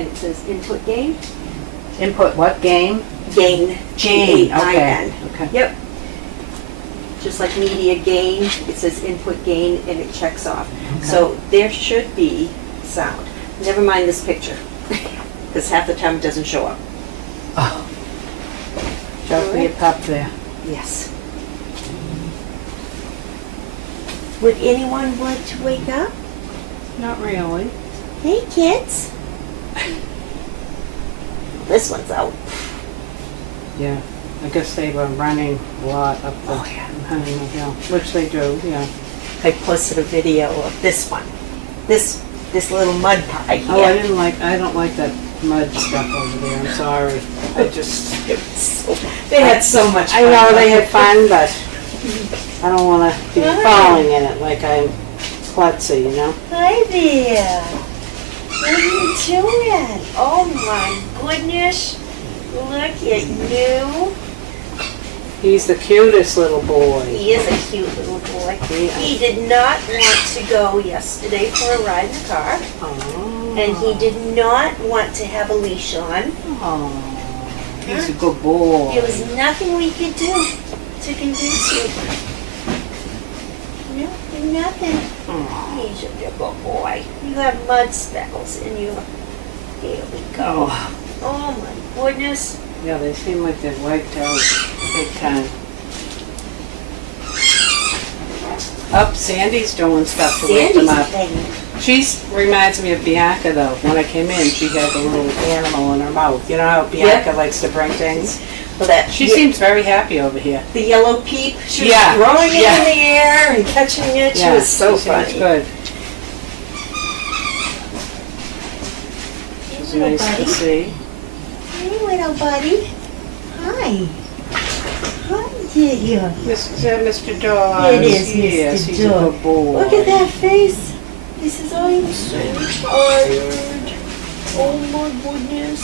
and it says input gain. Input what? Game? Gain. G-A-I-N. Okay. Yep. Just like media gain, it says input gain and it checks off. Okay. So there should be sound. Never mind this picture, because half the time it doesn't show up. Oh. Just be a pup there. Yes. Would anyone want to wake up? Not really. Hey, kids. This one's out. Yeah. I guess they were running a lot up the Honeymoon Hill, which they do, yeah. I posted a video of this one. This little mud pie here. Oh, I don't like that mud stuff over there, I'm sorry. They had so much fun. I know they had fun, but I don't want to be falling in it like I'm klutzy, you know? Hi there. What are you doing? Oh my goodness. Look at you. He's the cutest little boy. He is a cute little boy. Yeah. He did not want to go yesterday for a ride in the car. Oh. And he did not want to have a leash on. Oh. He's a good boy. There was nothing we could do to convince you. No, nothing. Oh. He's a good boy. You have mud speckles in you. There we go. Oh my goodness. Yeah, they seem like they're wiped out big time. Up, Sandy's doing stuff to wake them up. She reminds me of Bianca, though. When I came in, she had the little animal in her mouth. You know how Bianca likes to bring things? Well, She seems very happy over here. The yellow peep, she was Yeah. throwing it Yeah. in the air and catching it. She was so she funny. seems good. Hey, It's little nice buddy. to see. Hey, little buddy. Hi. Hi, dear. Mr. Dog. It is Yes, Mr. he's a Dog. good boy. Look at that face. He says, I'm so tired. Oh my goodness.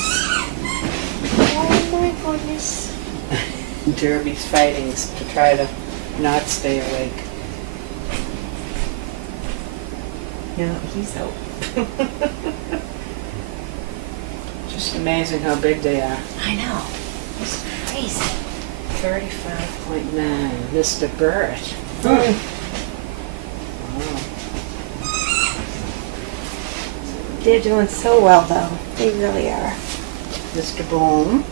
Oh my goodness. Derby's fighting to try to not stay awake. No, he's out. Just amazing how big they are. I know. It's crazy. 35.9. Mr. Burt. Mm. Wow. They're doing so well, though. They really are. Mr. Boom.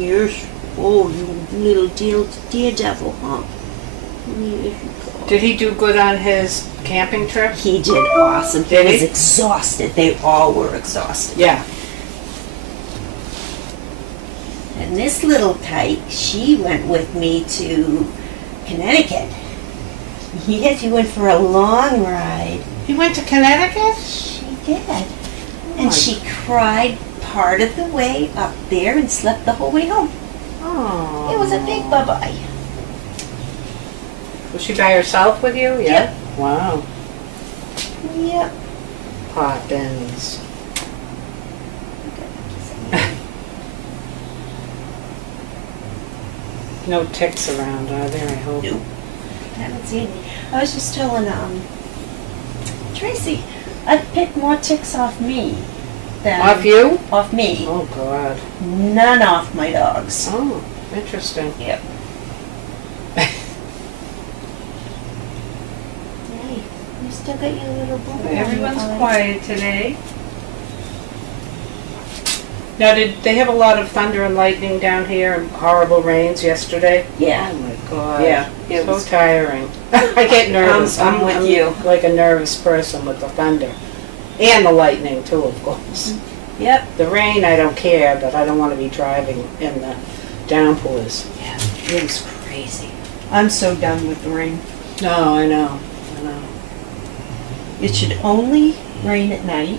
Yes. Oh, you little daredevil, huh? Yes, you go. Did he do good on his camping trip? He did awesome. Did he was he? exhausted. They all were exhausted. Yeah. And this little tyke, she went with me to Connecticut. Yes, you went for a long ride. He went to Connecticut? She did. And my- she cried part of the way up there and slept the whole way home. Oh. It was a big bye-bye. Was she by herself with you? Yeah. Yep. Wow. Yep. Poppins. No ticks around, are there? I hope. Nope. I haven't seen any. I was just telling Tracy, I'd pick more ticks off me than Off you? off me. Oh, God. None off my dogs. Oh, interesting. Yep. Hey, you still got your little bubble. Everyone's quiet today. Now, did they have a lot of thunder and lightning down here and horrible rains yesterday? Yeah. Oh, my God. Yeah, it So was- tiring. I get nervous. I'm with you. Like a nervous person with the thunder. And the lightning, too, of course. Yep. The rain, I don't care, but I don't want to be driving in the downpours. Yeah, it was crazy. I'm so done with the rain. No, I know. I know. It should only rain at night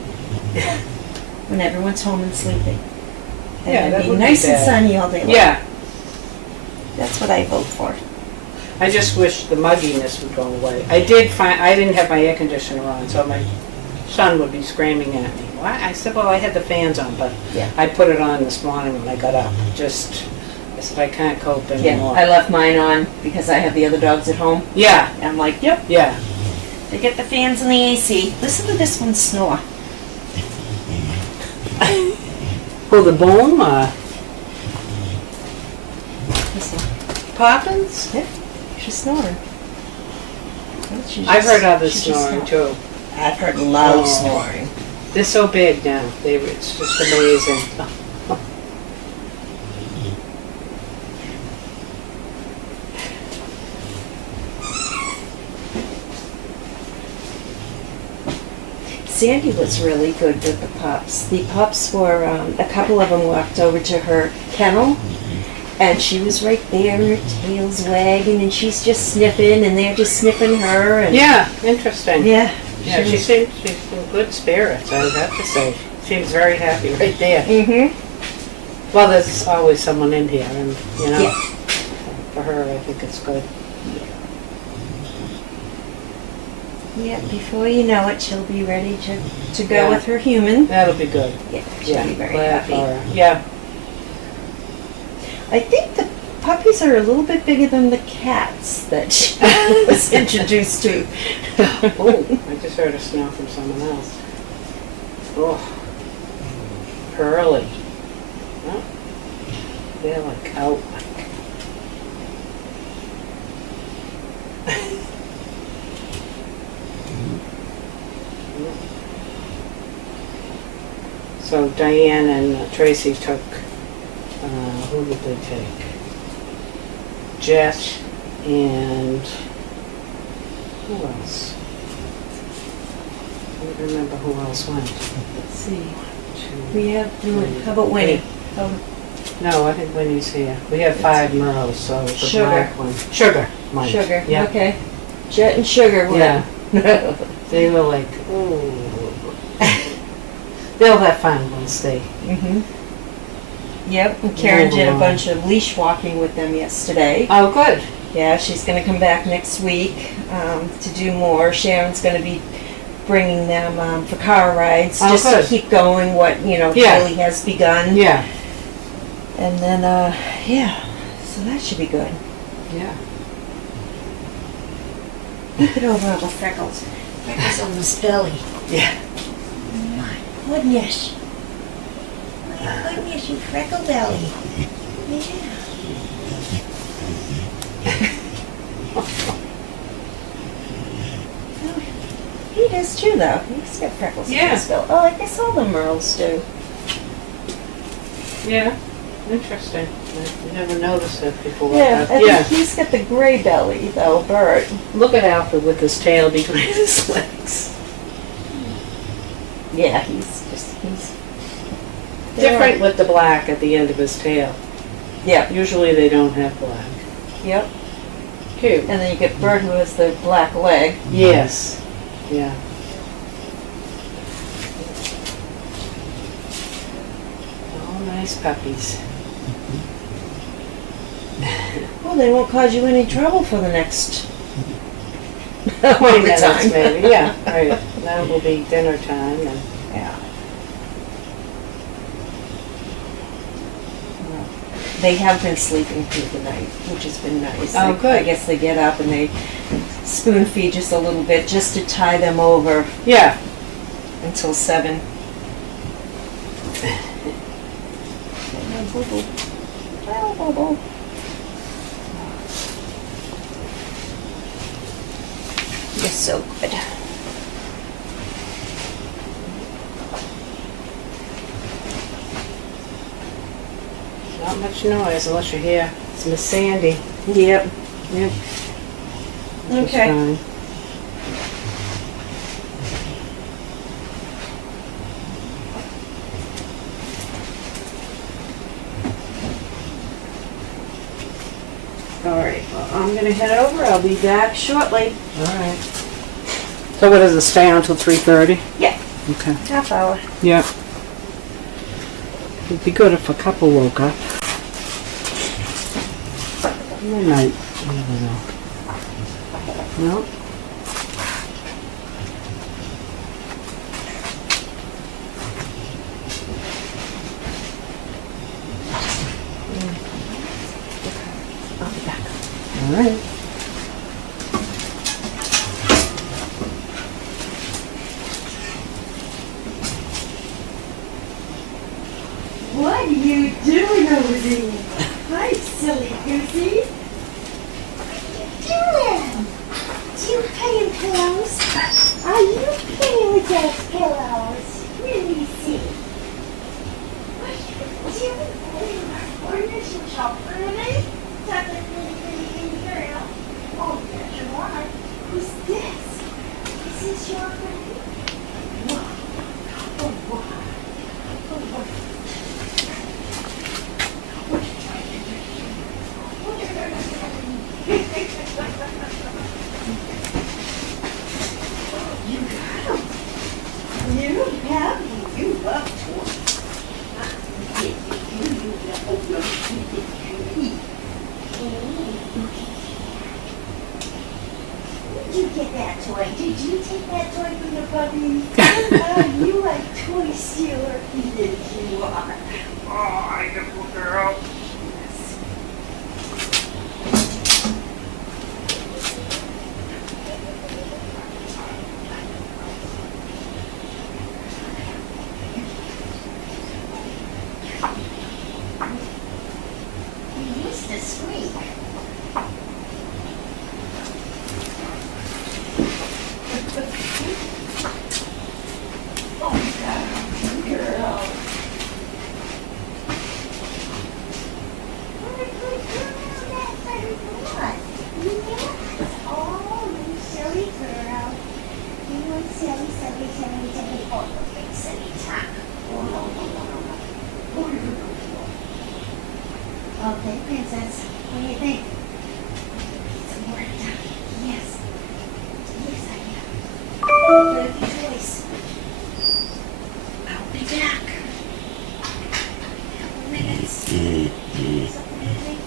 when everyone's home and sleeping. And Yeah, that it'd would be be nice and bad. sunny all day long. Yeah. That's what I vote for. I just wish the mugginess would go away. I didn't have my air conditioner on, so my son would be screaming at me. Why? I said, well, I had the fans on, but Yeah. I put it on this morning when I got up. I said, I can't cope Yeah, anymore. I left mine on because I have the other dogs at home. Yeah, And I'm like, yep, yeah. they get the fans and the AC. Listen to this one snore. Oh, the bone, Listen. Poppins? Yeah, she's snoring. Well, she's I've heard just- others she just snoring snored. too. I've heard loud Oh. snoring. They're so big now. It's just amazing. Sandy was really good with the pups. The pups were, a couple of them walked over to her kennel, and she was right there, her tail's wagging, and she's just sniffing, and they're just sniffing her. And Yeah, interesting. yeah, Yeah, she's in good spirits, I would have to say. She was very happy right there. Mm-hmm. Well, there's always someone in here, and, you know, Yeah. for her, I think it's good. Yeah, before you know it, she'll be ready to go Yeah. with her human. That'll be good. Yeah, she'll be very glad happy. for her. Yeah. I think the puppies are a little bit bigger than the cats that she was introduced to. Oh, I just heard a smell from someone else. Oh, pearly. Oh, they're like out. So Diane and Tracy took, who did they take? Jess and who else? I don't remember who else went. Let's see. Two, We have, three. how about Winnie? Oh, No, I think Winnie's here. We have 5 Merles, so the Sugar. black one. Sugar. Mike. Sugar, Yeah. okay. Jet and Sugar went. Yeah. They were like, ooh. They'll have fun once they. Mm-hmm. Yep, and Karen Move did a along. bunch of leash walking with them yesterday. Oh, good. Yeah, she's gonna come back next week to do more. Sharon's gonna be bringing them for car rides, Oh, just good. to keep going what, Yeah. Haley has begun. Yeah. And then, yeah, so that should be good. Yeah. Look at over all the freckles. Freckles on his belly. Yeah. My goodness. My goodness, you freckle belly. Yeah. Oh, he does too, though. He's got freckles on Yeah. his belly. Oh, I guess all the Merles do. Yeah. Interesting. I never noticed it before. Yeah, but I yeah. think he's got the gray belly, though, Bert. Look at Alfred with his tail between his legs. Yeah, he's Different with the black at the end of his tail. Yeah, Usually they don't have black. yep. Cute. And then you get Bert, who has the black leg. Yes. Yeah. All nice puppies. Well, they won't cause you any trouble for the next 20 all the minutes time. maybe, yeah, right. Now will be dinner time and, Yeah. They have been sleeping through the night, which has been nice. Oh, good. I guess they get up and they spoon feed just a little bit, just to tie them over yeah. until 7. Well, Bobo. You're so good. Not much noise unless you hear it's Miss Sandy. Yep. Yep. Okay. All right, well, I'm gonna head over. I'll be back shortly. All right. So what does it stay on till 3:30? Yeah, Okay. half hour. Yeah. It'd be good if a couple woke up. Midnight. You never know. No? I'll be back. All right. What are you doing over there? Hi, silly goosey. What are you doing? Do you play in pillows? Are you playing with those pillows? Let me see. What are you doing? Oh, you're so pretty. Such a pretty girl. Oh, yes, you are. Who's this? Is this your baby? Wow. Oh, wow. Oh, wow. You got him. You have him. You love toys. Did you get that toy? Did you take that toy from the puppy? Oh, you a toy stealer. Yes, you are. Oh, good girl. Yes. You used to squeak. Okay, princess, what do you think? Some more time. Yes. Yes, I am. Good choice. I'll be back. A couple minutes. Something to drink?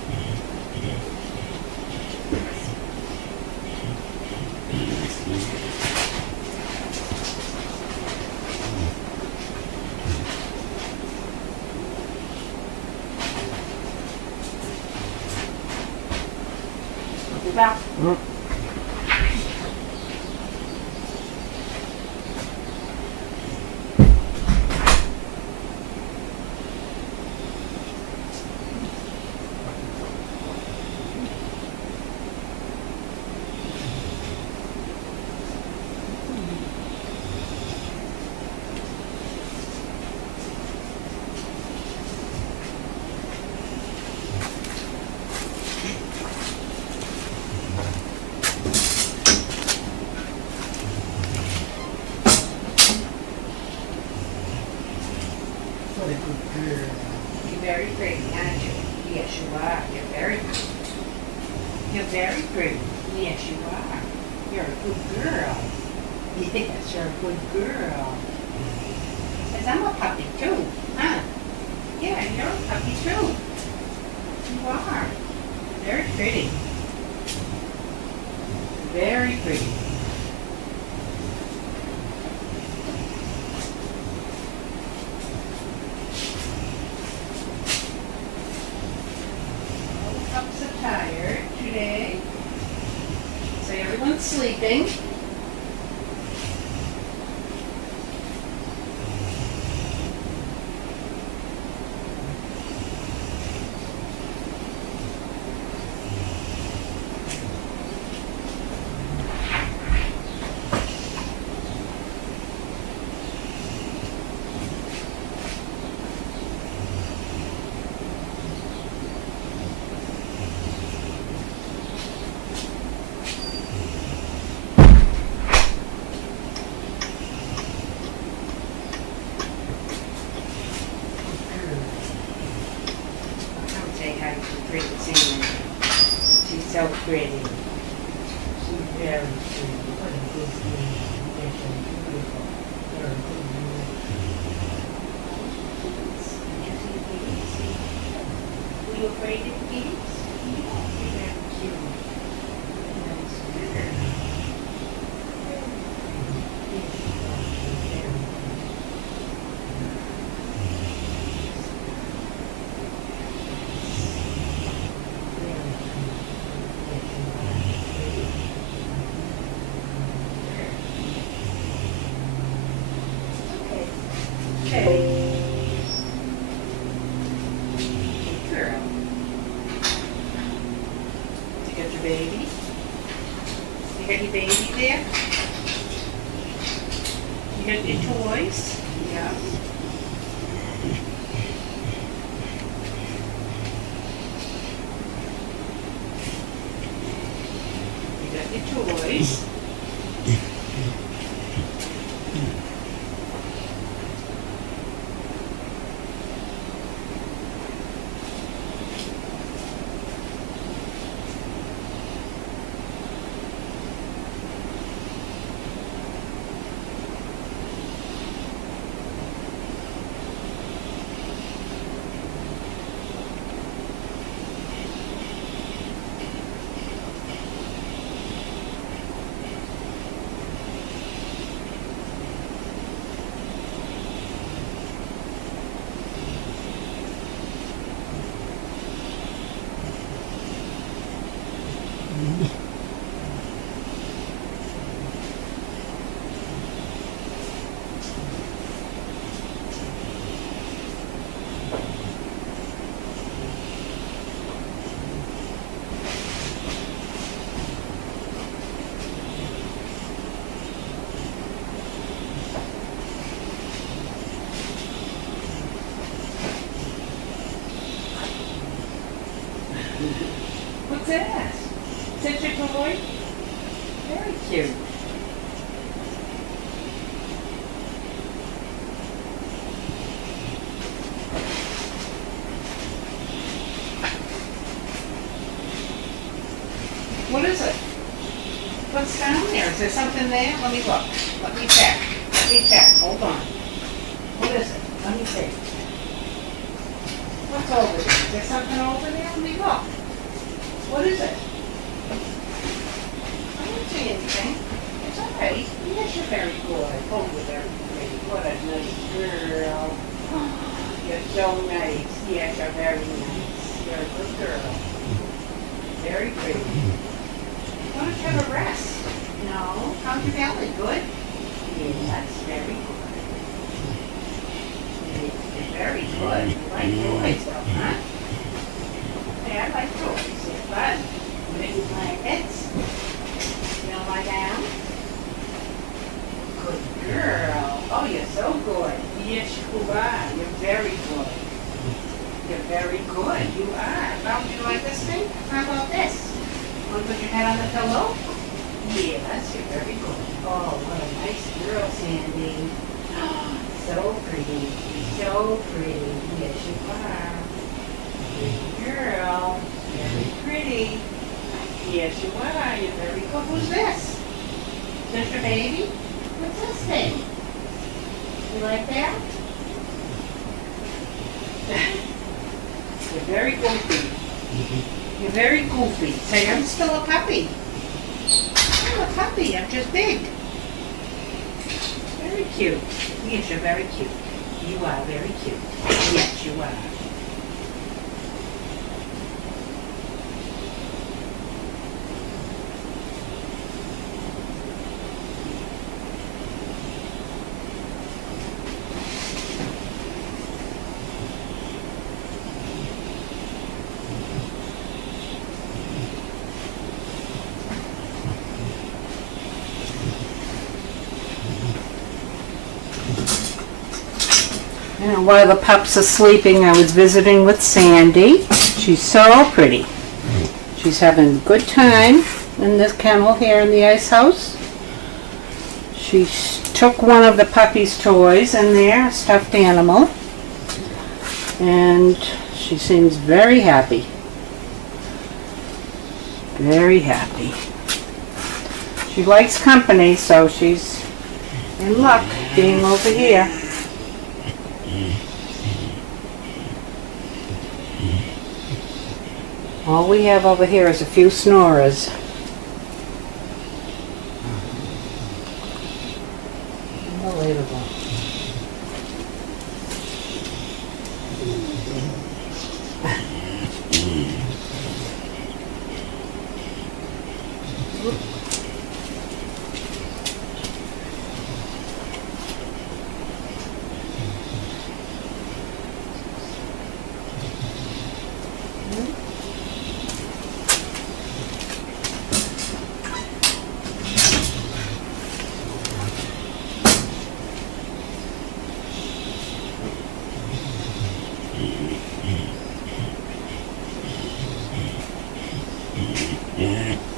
Be back. What a good girl. You're very pretty, aren't you? Yes, you are. You're very pretty. You're very pretty. Yes, you are. You're a good girl. Yes, you're a good girl. Because I'm a puppy too, huh? Yeah, you're a puppy too. You are. Very pretty. Very pretty. Pups are tired today, so everyone's sleeping. Pretty Sandy. She's so pretty. She's very pretty. What a good girl. Yes, she's beautiful. You're a good girl. Were you afraid of kitties? You're very cute. Nice girl. Okay. baby? You got your baby there? You got your toys? Yeah. You got your toys. What's that? Is that your toy? Very cute. What is it? What's down there? Is there something there? Let me look. Let me check. Let me check. Hold on. What is it? Let me see. What's over there? Is there something over there? Let me look. What is it? I don't see anything. It's all right. Yes, you're very good. Oh, you're very pretty. What a nice girl. You're so nice. Yes, you're very nice. You're a good girl. Very pretty. Why don't you have a rest? No. How's your belly? Good? Yes, very good. You're very good. You like toys, though, huh? Yeah, I like toys. They're fun. Maybe blankets. You don't lie down? Good girl. Oh, you're so good. Yes, you are. You're very good. You're very good. You are. How do you like this thing? How about this? Want to put your head on the pillow? Yes, you're very good. Oh, what a nice girl, Sandy. So pretty. So pretty. Yes, you are. Good girl. Very pretty. Yes, you are. You're very good. Who's this? Is this your baby? What's this thing? You like that? You're very goofy. You're very goofy. Say, I'm still a puppy. I'm a puppy. I'm just big. Very cute. Yes, you're very cute. You are very cute. Yes, you are. And while the pups are sleeping, I was visiting with Sandy. She's so pretty. She's having a good time in this kennel here in the ice house. She took one of the puppy's toys in there, a stuffed animal, and she seems very happy. Very happy. She likes company, so she's in luck being over here. All we have over here is a few snorers. Unbelievable.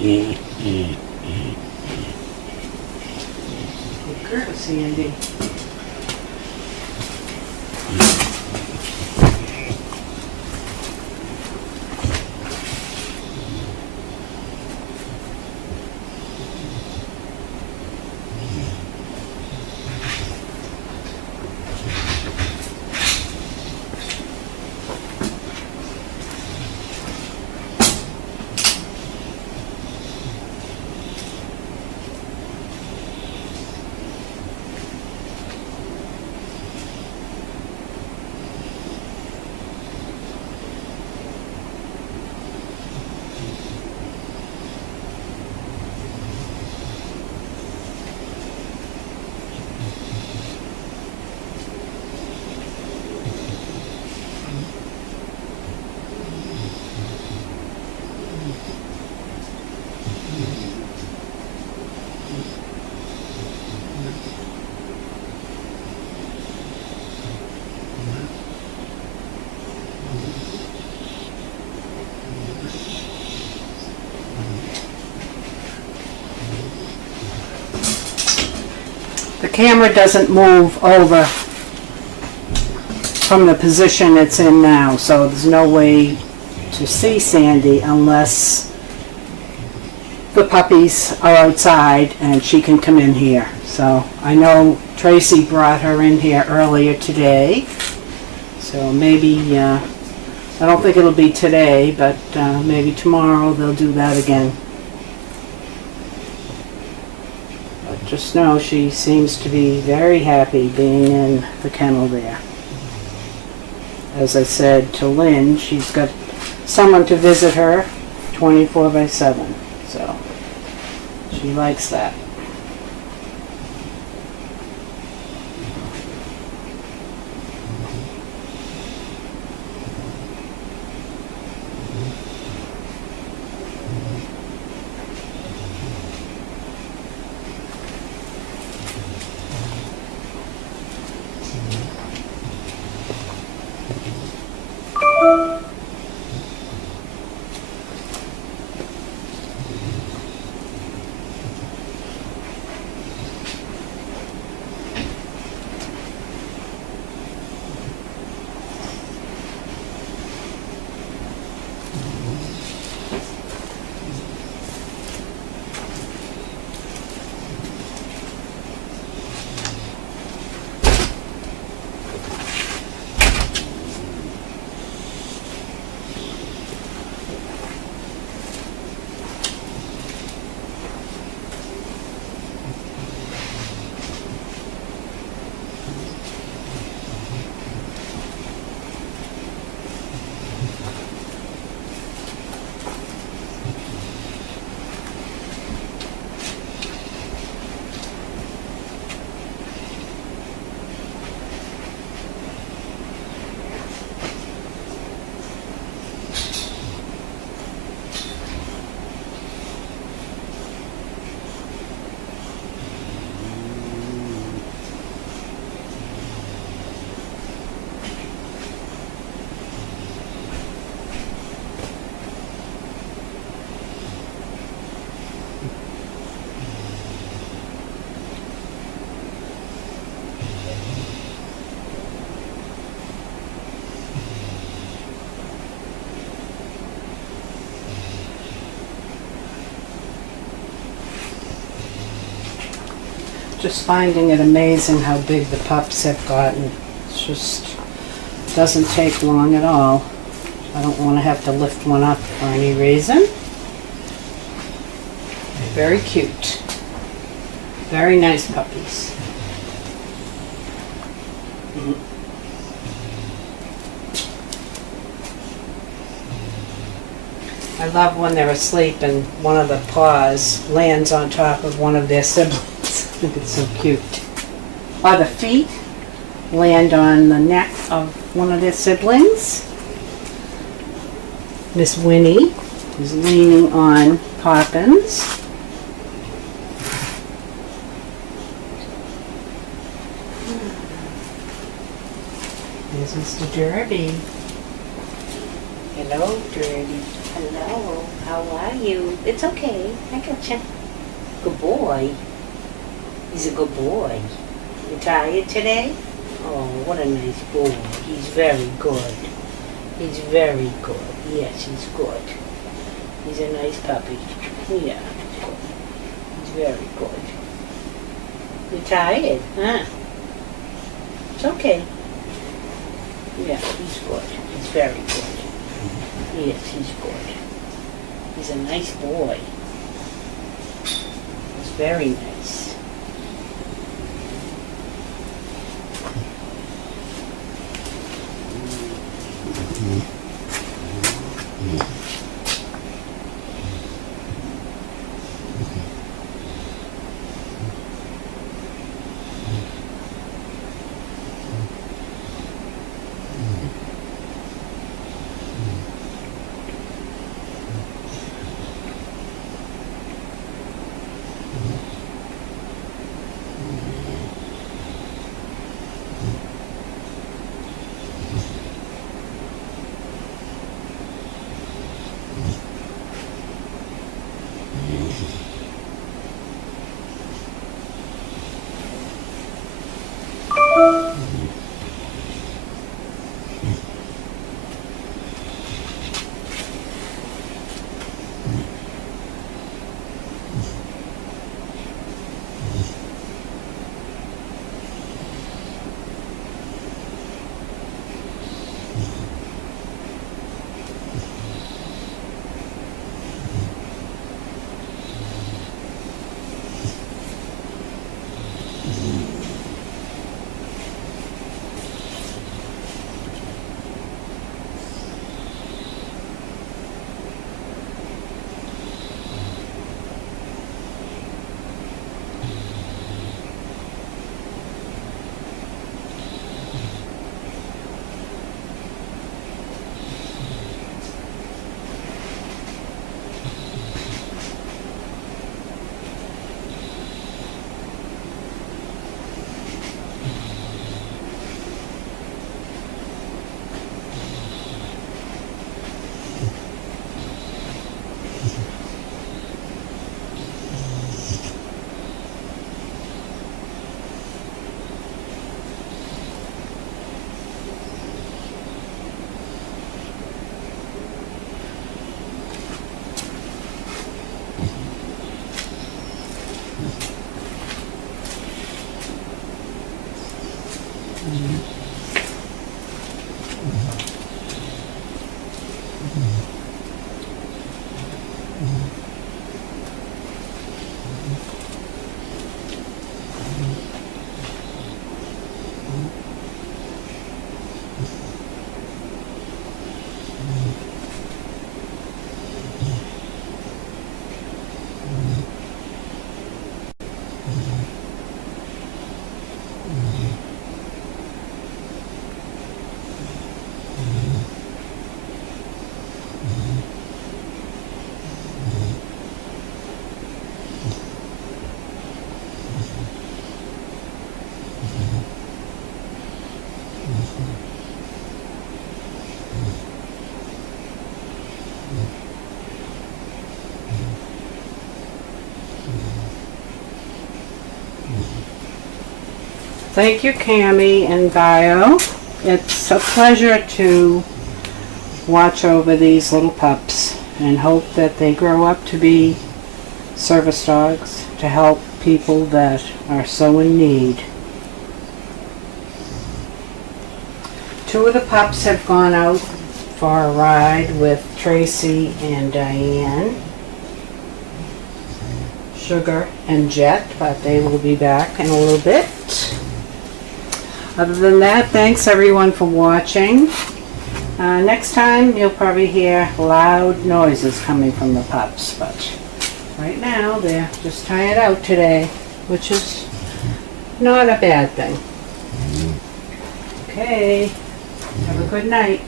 Good girl, Sandy. The camera doesn't move over from the position it's in now, so there's no way to see Sandy unless the puppies are outside and she can come in here. So I know Tracy brought her in here earlier today, so maybe, I don't think it'll be today, but maybe tomorrow they'll do that again. Just know she seems to be very happy being in the kennel there. As I said to Lynn, she's got someone to visit her 24/7, so she likes that. Just finding it amazing how big the pups have gotten. It's just doesn't take long at all. I don't want to have to lift one up for any reason. Very cute. Very nice puppies. I love when they're asleep and one of the paws lands on top of one of their siblings. I think it's so cute. Or the feet land on the neck of one of their siblings. Miss Winnie is leaning on Poppins. There's Mr. Derby. Hello, Dirty. Hello. How are you? It's okay. I gotcha. Good boy. He's a good boy. You tired today? Oh, what a nice boy. He's very good. He's very good. Yes, he's good. He's a nice puppy. Yeah, he's good. He's very good. You tired, huh? It's okay. Yeah, he's good. He's very good. Yes, he's good. He's a nice boy. He's very nice. Thank you, Cammie and Bio. It's a pleasure to watch over these little pups and hope that they grow up to be service dogs to help people that are so in need. 2 of the pups have gone out for a ride with Tracy and Diane, Sugar and Jet, but they will be back in a little bit. Other than that, thanks everyone for watching. Next time you'll probably hear loud noises coming from the pups, but right now they're just tired out today, which is not a bad thing. Okay, have a good night.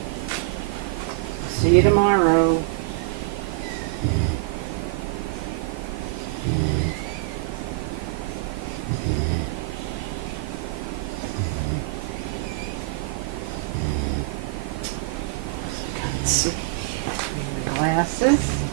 See you tomorrow. Let's see. glasses.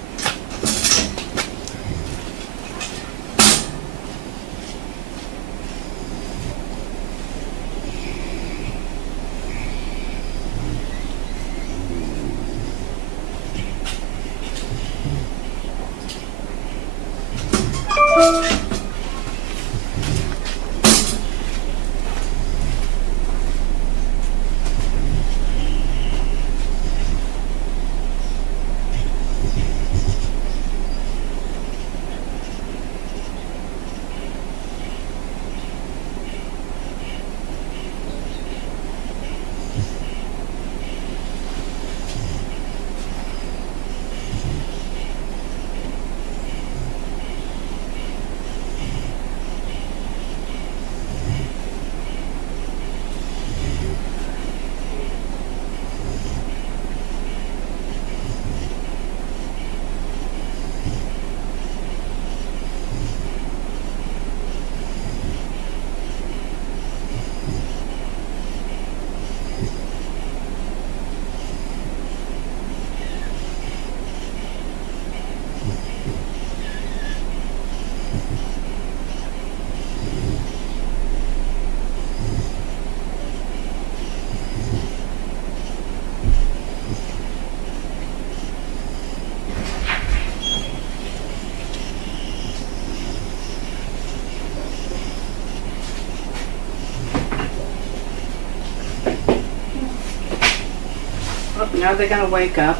Oh, now they're gonna wake up.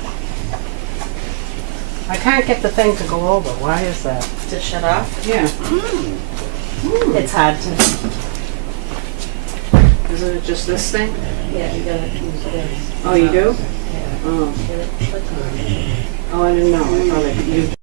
I can't get the thing to go over. Why is that? To shut off? Yeah. It's hard to. Isn't it just this thing? Yeah, you gotta use this. Oh, you do? Yeah. Oh. Get it click on it. Oh, I didn't know. I thought you